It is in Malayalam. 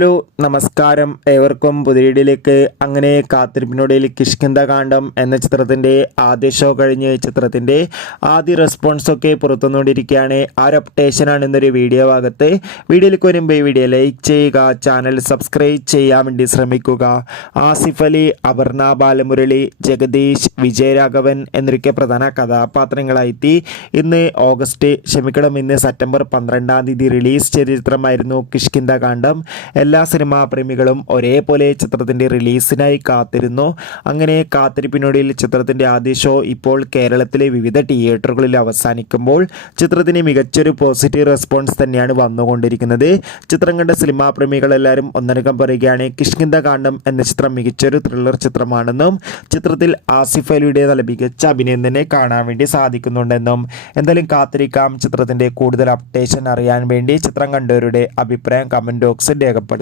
ഹലോ നമസ്കാരം, ഏവർക്കും പുതിയ വീഡിയോയിലേക്ക്. അങ്ങനെ കാത്തിരിപ്പിനൊടുവിൽ കിഷ്കിന്ധാകാന്ഡം എന്ന ചിത്രത്തിൻ്റെ ആദ്യ ഷോ കഴിഞ്ഞ് ചിത്രത്തിൻ്റെ ആദ്യ റെസ്പോൺസൊക്കെ പുറത്തുവന്നുകൊണ്ടിരിക്കുകയാണ്. ആ ഒരു അപ്ഡേഷനാണ് ഇന്നൊരു വീഡിയോ ഭാഗത്ത്. വീഡിയോയിലേക്ക് വരുമ്പോൾ ഈ വീഡിയോ ലൈക്ക് ചെയ്യുക, ചാനൽ സബ്സ്ക്രൈബ് ചെയ്യാൻ വേണ്ടി ശ്രമിക്കുക. ആസിഫ് അലി, അപർണ ബാലമുരളി, ജഗദീഷ്, വിജയരാഘവൻ എന്നൊക്കെ പ്രധാന കഥാപാത്രങ്ങളായി ഇന്ന് സെപ്റ്റംബർ 12 റിലീസ് ചെയ്ത ചിത്രമായിരുന്നു കിഷ്കിന്ധാകാന്ഡം. എല്ലാ സിനിമാ പ്രേമികളും ഒരേപോലെ ചിത്രത്തിൻ്റെ റിലീസിനായി കാത്തിരുന്നു. അങ്ങനെ കാത്തിരിപ്പിനൊടുവിൽ ചിത്രത്തിൻ്റെ ആദ്യ ഷോ ഇപ്പോൾ കേരളത്തിലെ വിവിധ തിയേറ്ററുകളിൽ അവസാനിക്കുമ്പോൾ ചിത്രത്തിന് മികച്ചൊരു പോസിറ്റീവ് റെസ്പോൺസ് തന്നെയാണ് വന്നുകൊണ്ടിരിക്കുന്നത്. ചിത്രം കണ്ട സിനിമാ പ്രേമികളെല്ലാവരും ഒന്നടങ്കം പറയുകയാണ് കിഷ്കിന്ധാകാന്ഡം എന്ന ചിത്രം മികച്ചൊരു ത്രില്ലർ ചിത്രമാണെന്നും ചിത്രത്തിൽ ആസിഫ് അലിയുടെ നല്ല മികച്ച അഭിനയം തന്നെ കാണാൻ വേണ്ടി സാധിക്കുന്നുണ്ടെന്നും. എന്തായാലും കാത്തിരിക്കാം ചിത്രത്തിൻ്റെ കൂടുതൽ അപ്ഡേഷൻ അറിയാൻ വേണ്ടി. ചിത്രം കണ്ടവരുടെ അഭിപ്രായം കമൻറ്റ് ബോക്സിൽ രേഖപ്പെടുത്തുക.